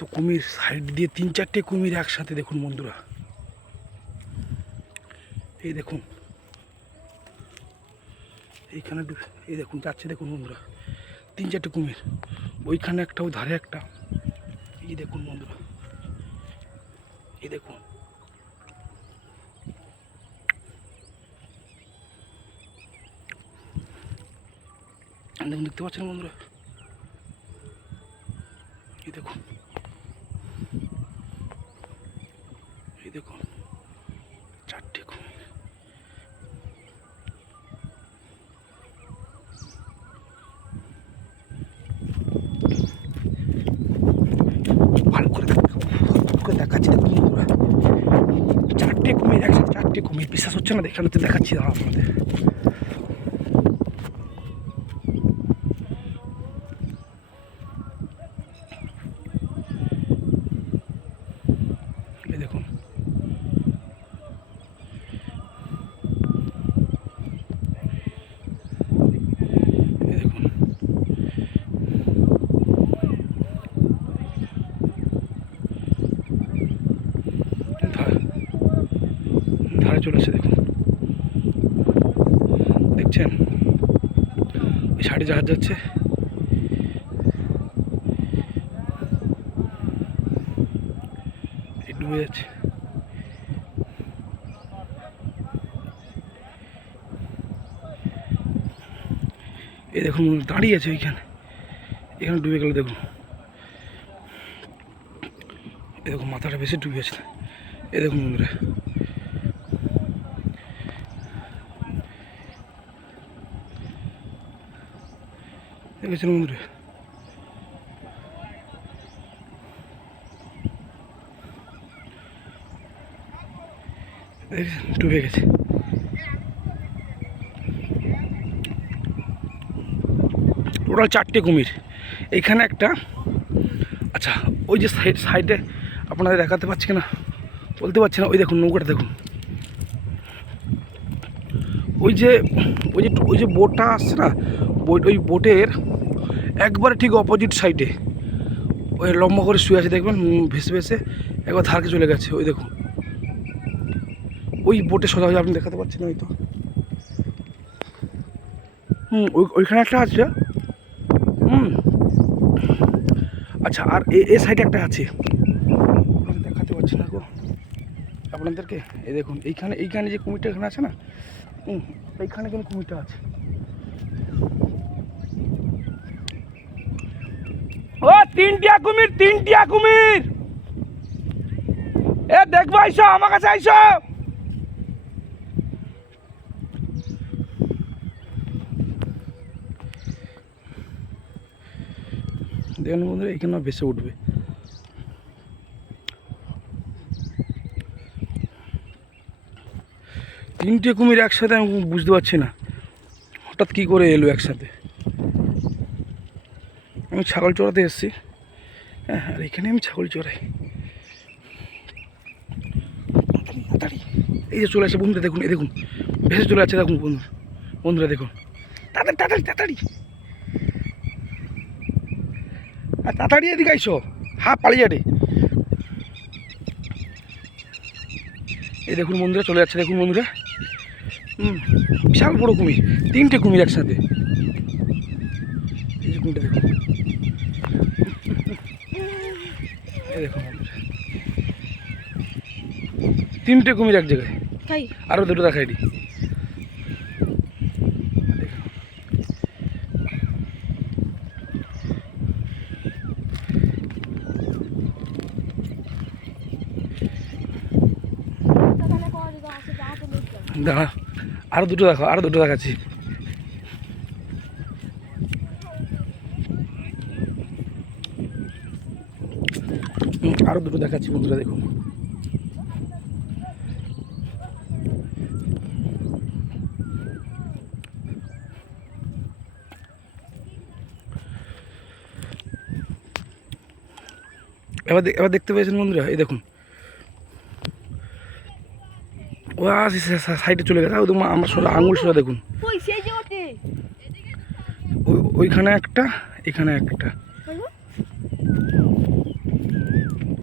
তো কুমির সাইড দিয়ে 3-4টে কুমির একসাথে দেখুন বন্ধুরা, এই দেখুন এইখানে এই দেখুন যাচ্ছে দেখুন বন্ধুরা 3-4টে কুমির, ওইখানে একটা ওই ধারে একটা, এই দেখুন বন্ধুরা এই দেখুন দেখুন দেখতে পাচ্ছেন বন্ধুরা, এই দেখুন এই দেখুন 4টে কুমির। ভালো করে দেখাচ্ছি দেখুন বন্ধুরা, 4টে কুমির একসাথে, 4টে কুমির, বিশ্বাস হচ্ছে না দেখানোতে দেখাচ্ছি আপনাদের। এই দেখুন এই দেখুন ধারে চলে এসে দেখুন, দেখছেন ওই সাইডে জাহাজ যাচ্ছে, ডুবে যাচ্ছে। এই দেখুন দাঁড়িয়ে আছে ওইখানে, এখানে ডুবে গেল দেখুন, এই দেখুন মাথাটা বেশি ডুবে আছে, এই দেখুন বন্ধুরা দেখেছেন বন্ধুরা, ডুবে গেছে। টোটাল 4টে কুমির, এইখানে একটা, আচ্ছা ওই যে সাইডে আপনাদের দেখাতে পারছি না, বলতে পারছি না, ওই দেখুন নৌকাটা দেখুন, ওই যে বোটটা আসছে না, ওই বোটের একবারে ঠিক অপোজিট সাইডে ওই লম্বা করে শুয়ে আছে দেখবেন, ভেসে ভেসে একবার ধারকে চলে গেছে, ওই দেখুন ওই বোটে সোজা হয়ে আপনি দেখাতে পারছেন হয়তো, ওইখানে একটা আছে, আচ্ছা আর এ সাইডে একটা আছে, দেখাতে পারছি না গো আপনাদেরকে, এই দেখুন এইখানে যে কুমিরটা এখানে আছে না, এইখানে কিন্তু কুমিরটা আছে। ও 3টা কুমির, এ দেখবো আইসো আমার কাছে আইসো, দেখুন বন্ধুরা এখানে ভেসে উঠবে। তিনটে কুমির একসাথে আমি বুঝতে পারছি না হঠাৎ কী করে এলো একসাথে। আমি ছাগল চড়াতে এসেছি, হ্যাঁ আর এখানে আমি ছাগল চড়াই। তাড়াতাড়ি এই যে চলে আসে বন্ধুরা, দেখুন এই দেখুন ভেসে চলে আসছে দেখুন বন্ধুরা দেখুন, তাড়াতাড়ি আর তাড়াতাড়ি এদিকে আইসো, হ্যাঁ পালিয়ে যাবে। এই দেখুন বন্ধুরা চলে যাচ্ছে দেখুন বন্ধুরা, বিশাল বড় কুমির, 3টে কুমির একসাথে, এই যে কুমিরটা দেখুন, এই দেখুন বন্ধুরা 3টে কুমির এক জায়গায়, আরও 2টো দেখাই দিই। দাঁড়া আরও 2টো দেখো, আরও 2টো দেখাচ্ছি। আরও 2টো দেখাচ্ছি বন্ধুরা দেখুন, এবার দেখতে পেয়েছেন বন্ধুরা, এই দেখুন ও সাইডে চলে গেছে, আমার সোজা আঙুল সোজা দেখুন, ওইখানে একটা এখানে একটা।